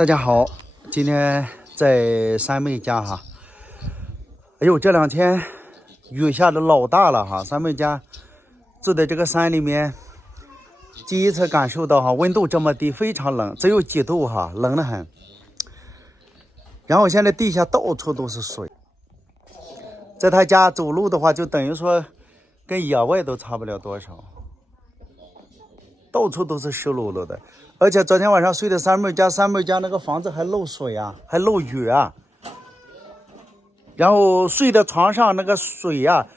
大家好，今天在三妹家哈。哎呦，这两天雨下的老大了哈，三妹家住在这个山里面，第一次感受到哈温度这么低，非常冷，只有几度哈，冷得很。然后现在地下到处都是水，在他家走路的话，就等于说跟野外都差不了多少，到处都是湿漉漉的。而且昨天晚上睡的三妹家那个房子还漏水啊，还漏雨啊。然后睡的床上那个水啊，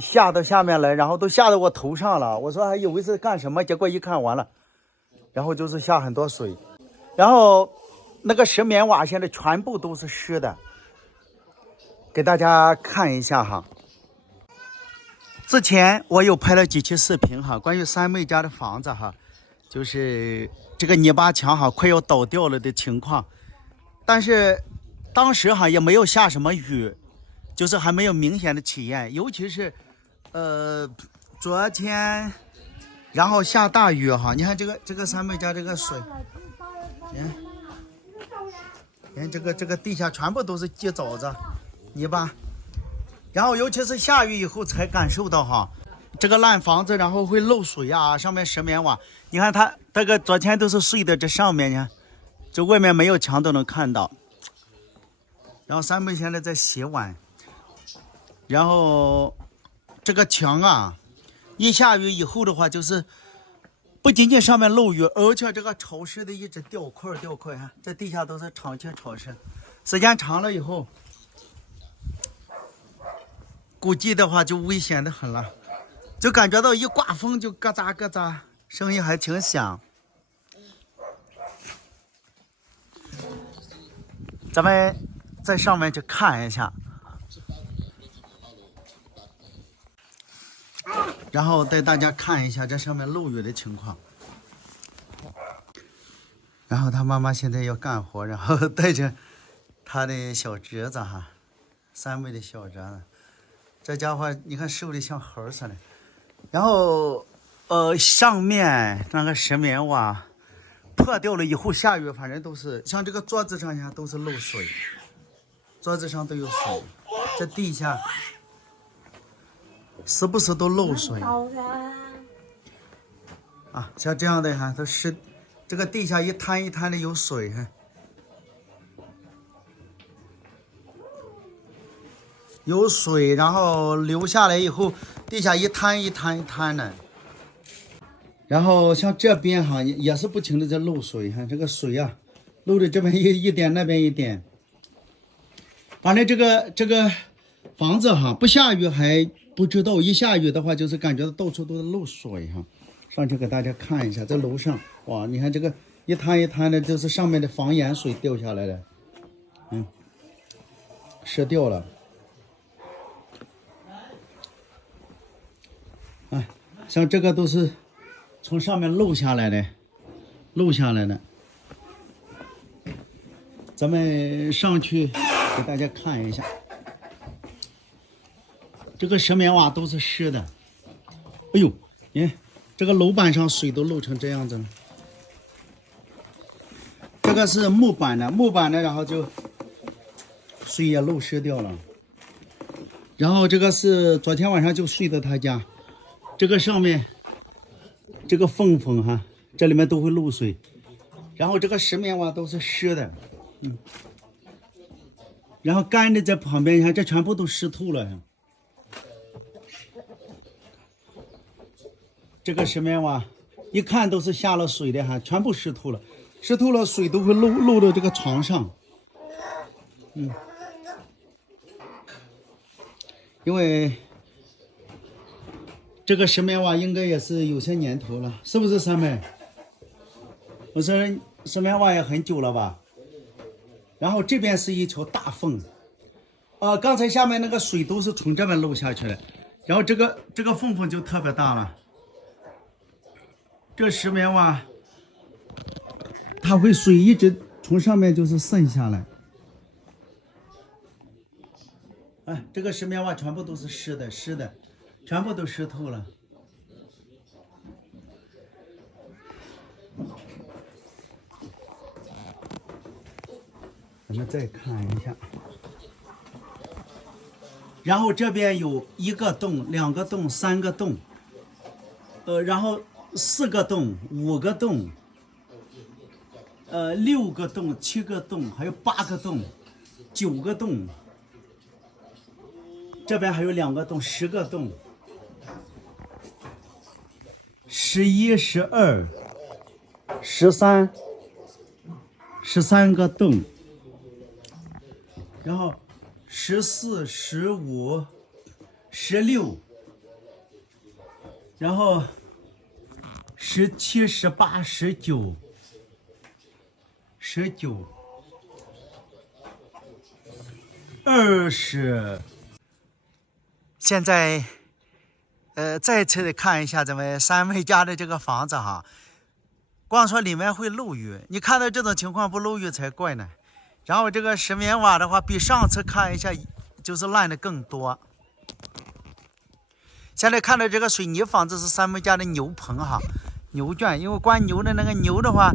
下到下面来，然后都下到我头上了。我说还以为是干什么，结果一看完了，然后就是下很多水。然后那个石棉瓦现在全部都是湿的，给大家看一下哈。之前我有拍了几期视频哈，关于三妹家的房子哈，就是这个泥巴墙哈快要倒掉了的情况，但是当时哈也没有下什么雨，就是还没有明显的起烟，尤其是昨天然后下大雨哈，你看这个三妹家这个水，看这个地下全部都是鸡枣子泥巴，然后尤其是下雨以后才感受到哈，这个烂房子然后会漏水啊，上面石棉瓦，你看他这个昨天都是睡在这上面，你看这外面没有墙都能看到。然后三妹现在在洗碗，然后这个墙啊，一下雨以后的话，就是不仅仅上面漏雨，而且这个潮湿的一直掉块，看这地下都是长期潮湿，时间长了以后，估计的话就危险的很了，就感觉到一刮风就咯喳咯喳，声音还挺响。咱们在上面去看一下，然后带大家看一下这上面漏雨的情况。然后他妈妈现在要干活，然后带着他的小侄子哈，三妹的小侄子，这家伙你看瘦的像猴似的。然后上面那个石棉瓦破掉了以后，下雨反正都是像这个桌子上呀都是漏水，桌子上都有水，这地下时不时都漏水啊，像这样的哈都是这个地下一滩一滩的有水哈，有水，然后流下来以后，地下一滩一滩一滩的。然后像这边哈也是不停的在漏水，看这个水啊，漏的这边一点，那边一点。反正这个房子哈，不下雨还不知道，一下雨的话就是感觉到处都是漏水哈。上去给大家看一下，在楼上哇，你看这个一滩一滩的，就是上面的防盐水掉下来的，湿掉了。哎，像这个都是从上面漏下来的，咱们上去给大家看一下，这个石棉瓦都是湿的。哎呦，你看这个楼板上水都漏成这样子了。这个是木板的，然后就水也漏湿掉了。然后这个是昨天晚上就睡在他家，这个上面这个缝缝哈，这里面都会漏水。然后这个石棉瓦都是湿的，然后干的在旁边，你看这全部都湿透了。这个石棉瓦一看都是下了水的哈，全部湿透了，水都会漏到这个床上。因为这个石棉瓦应该也是有些年头了，是不是三妹？我说石棉瓦也很久了吧。然后这边是一条大缝，刚才下面那个水都是从这边漏下去的，然后这个缝就特别大了。这石棉瓦它会水一直从上面就是渗下来。哎，这个石棉瓦全部都是湿的，全部都湿透了。咱们再看一下。然后这边有1个洞、2个洞、3个洞，然后4个洞、5个洞， 6个洞、7个洞，还有8个洞、9个洞，这边还有2个洞、10个洞，11、12、13个洞，然后14、15、16，然后17、18、19、20。现在，再次的看一下咱们三妹家的这个房子哈，光说里面会漏雨，你看到这种情况不漏雨才怪呢。然后这个石棉瓦的话，比上次看一下就是烂的更多。现在看到这个水泥房子是三妹家的牛棚哈，牛圈，因为关牛的那个牛的话，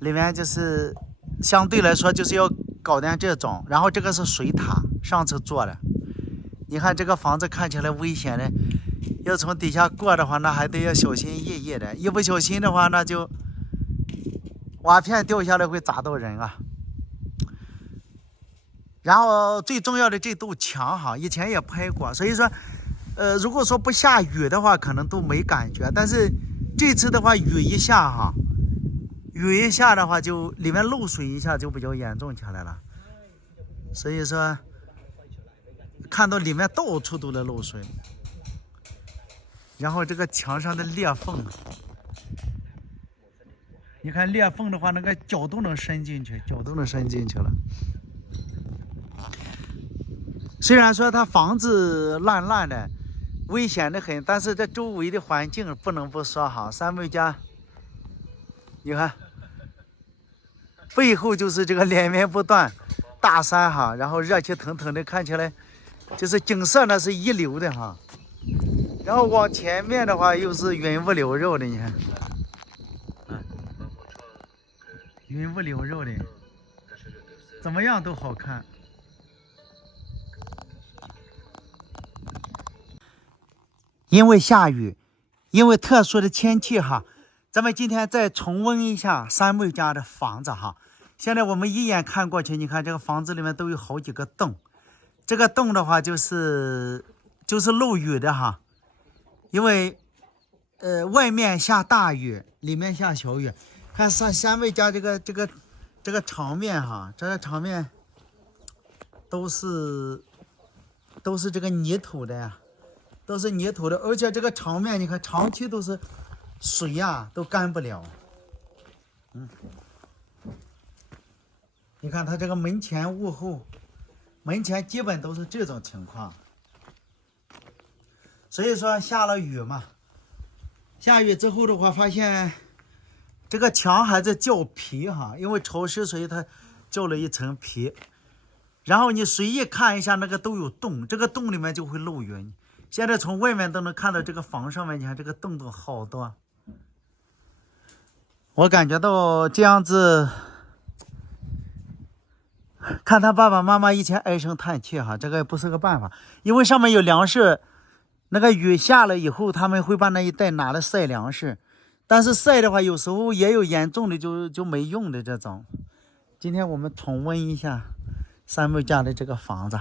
里面就是相对来说就是要搞点这种，然后这个是水塔，上次做的。你看这个房子看起来危险的，要从底下过的话，那还得要小心翼翼的，一不小心的话，那就瓦片掉下来会砸到人啊。然后最重要的这堵墙哈，以前也拍过，所以说，如果说不下雨的话，可能都没感觉。但是这次的话，雨一下哈，雨一下的话，就里面漏水一下就比较严重起来了。所以说，看到里面到处都在漏水。然后这个墙上的裂缝，你看裂缝的话，那个脚都能伸进去，脚都能伸进去了。虽然说它房子烂烂的，危险的很，但是这周围的环境不能不说哈。三妹家，你看，背后就是这个连绵不断大山哈，然后热气腾腾的，看起来就是景色呢是一流的哈。然后往前面的话又是云雾缭绕的，你看，云雾缭绕的，怎么样都好看。因为下雨，因为特殊的天气哈，咱们今天再重温一下三妹家的房子哈。现在我们一眼看过去，你看这个房子里面都有好几个洞，这个洞的话就是漏雨的哈，因为外面下大雨，里面下小雨。看三妹家这个场面哈，这个场面都是这个泥土的呀。都是泥土的，而且这个场面你看长期都是水呀，都干不了。你看它这个门前屋后，门前基本都是这种情况。所以说下了雨嘛，下雨之后的话，发现这个墙还在掉皮哈，因为潮湿，所以它掉了一层皮。然后你随意看一下，那个都有洞，这个洞里面就会漏雨。现在从外面都能看到这个房上面，你看这个洞洞好多。我感觉到这样子，看他爸爸妈妈以前唉声叹气哈，这个也不是个办法，因为上面有粮食，那个雨下了以后，他们会把那一带拿来晒粮食，但是晒的话，有时候也有严重的就没用的这种。今天我们重温一下三妹家的这个房子。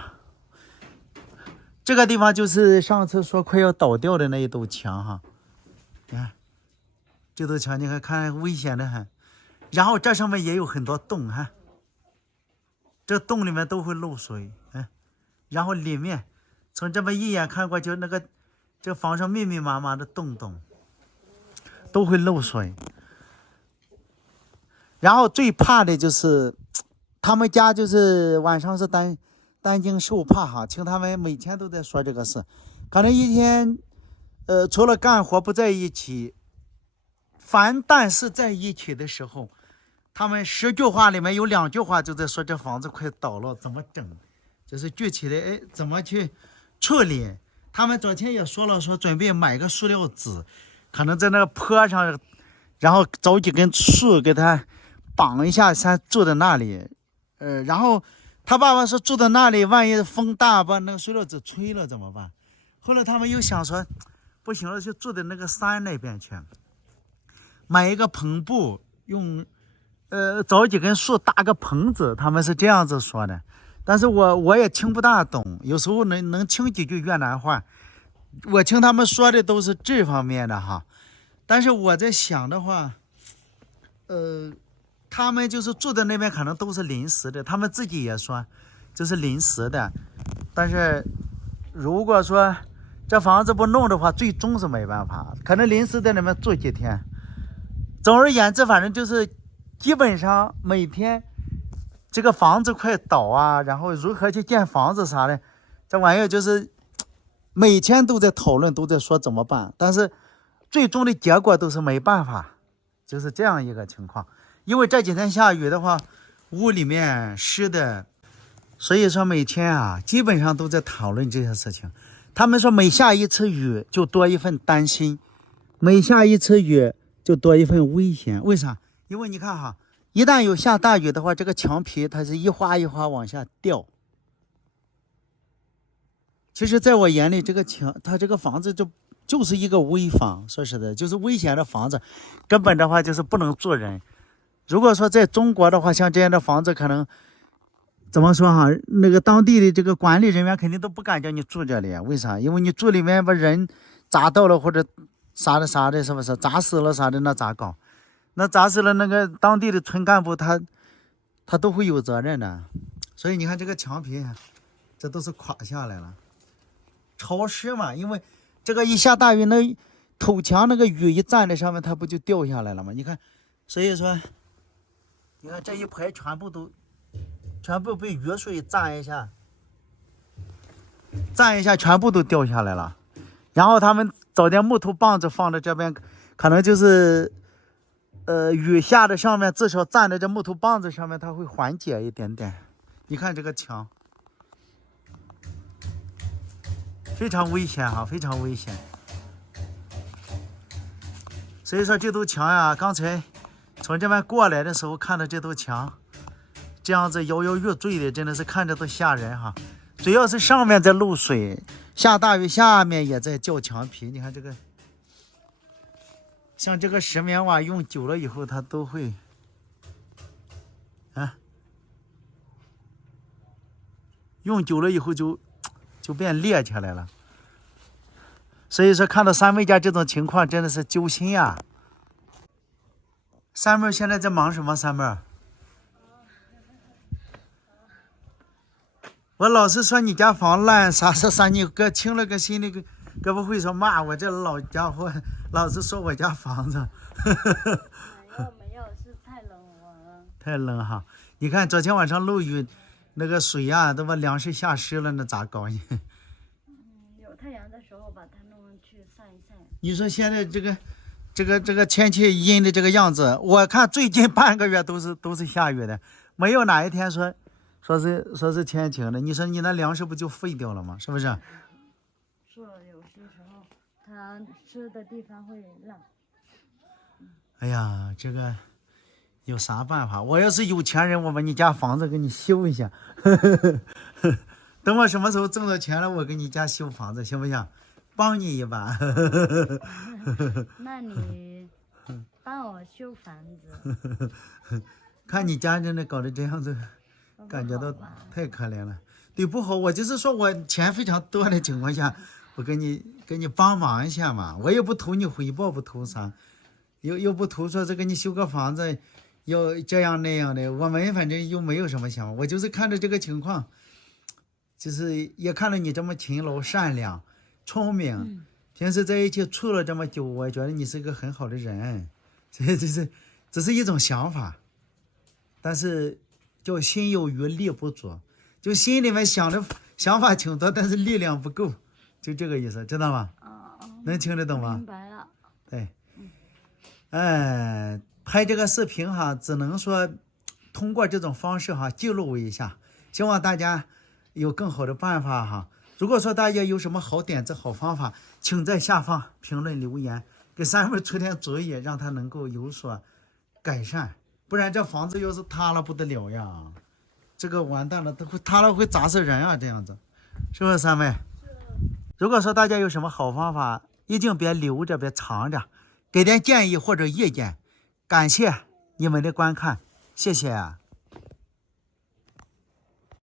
这个地方就是上次说快要倒掉的那一堵墙哈，你看这堵墙，你看危险的很。然后这上面也有很多洞哈，这洞里面都会漏水，然后里面从这么一眼看过去，那个这房上密密麻麻的洞洞都会漏水。然后最怕的就是他们家就是晚上是担惊受怕哈，听他们每天都在说这个事，可能一天，除了干活不在一起，但是在一起的时候，他们10句话里面有2句话就在说这房子快倒了，怎么整？就是具体的怎么去处理？他们昨天也说了，说准备买个塑料纸，可能在那个坡上，然后找几根树给它绑一下，先坐在那里。然后他爸爸说住在那里，万一风大把那个塑料纸吹了怎么办？后来他们又想说，不行了，就住在那个山那边去，买一个棚布，用找几根树搭个棚子，他们是这样子说的。但是我也听不大懂，有时候能听几句越南话，我听他们说的都是这方面的哈。但是我在想的话，他们就是住在那边，可能都是临时的，他们自己也说就是临时的。但是如果说这房子不弄的话，最终是没办法，可能临时在那边住几天。总而言之，反正就是基本上每天这个房子快倒啊，然后如何去建房子啥的，这玩意儿就是每天都在讨论，都在说怎么办，但是最终的结果都是没办法，就是这样一个情况。因为这几天下雨的话，屋里面湿的，所以说每天啊基本上都在讨论这些事情。他们说每下一次雨就多一份担心，每下一次雨就多一份危险。为啥？因为你看哈，一旦有下大雨的话，这个墙皮它是一花一花往下掉。其实在我眼里，这个墙它这个房子就是一个危房，说实在就是危险的房子，根本的话就是不能住人。如果说在中国的话，像这样的房子可能怎么说哈，那个当地的这个管理人员肯定都不敢叫你住这里，为啥？因为你住里面把人砸到了或者啥的，是不是砸死了啥的，那咋搞？那砸死了，那个当地的村干部他都会有责任的。所以你看这个墙皮，这都是垮下来了，潮湿嘛，因为这个一下大雨，那土墙那个雨一站在上面，它不就掉下来了吗？你看，所以说，你看这一排全部被雨水蘸一下，全部都掉下来了。然后他们找点木头棒子放在这边，可能就是雨下的上面，至少站在这木头棒子上面，它会缓解一点点。你看这个墙，非常危险哈，非常危险。所以说这堵墙呀，刚才从这边过来的时候看到这堵墙，这样子摇摇欲坠的，真的是看着都吓人哈。主要是上面在漏水，下大雨下面也在掉墙皮。你看这个，像这个石棉瓦用久了以后，它都会用久了以后就变裂起来了。所以说看到三妹家这种情况真的是揪心呀。三妹现在在忙什么？三妹，我老是说你家房烂啥，你哥听了个心里哥不会说骂我这老家伙老是说我家房子。没有，是太冷了。太冷哈！你看昨天晚上漏雨，那个水啊都把粮食下湿了，那咋搞？有太阳的时候把它弄去晒一晒。你说现在这个天气阴的这个样子，我看最近半个月都是下雨的，没有哪一天说是天晴的。你说你那粮食不就废掉了吗？是不是？是，有些时候它吃的地方会烂。哎呀，这个有啥办法？我要是有钱人，我把你家房子给你修一下。等我什么时候挣到钱了，我给你家修房子，行不行？帮你一把。那你帮我修房子？看你家真的搞得这样子，感觉到太可怜了。对，不好，我就是说我钱非常多的情况下，我给你帮忙一下嘛，我也不图你回报，不图啥，又不图说这给你修个房子，要这样那样的，我们反正又没有什么想法，我就是看着这个情况，就是也看到你这么勤劳、善良、聪明，平时在一起处了这么久，我觉得你是一个很好的人，所以这是一种想法，但是叫心有余力不足，就心里面想法挺多，但是力量不够，就这个意思，知道吗？能听得懂吗？明白了。对，拍这个视频哈，只能说通过这种方式哈记录一下，希望大家有更好的办法哈。如果说大家有什么好点子、好方法，请在下方评论留言，给三妹出点主意，让她能够有所改善。不然这房子要是塌了不得了呀！这个完蛋了，塌了会砸死人啊！这样子，是不是三妹？如果说大家有什么好方法，一定别留着，别藏着，给点建议或者意见。感谢你们的观看，谢谢啊。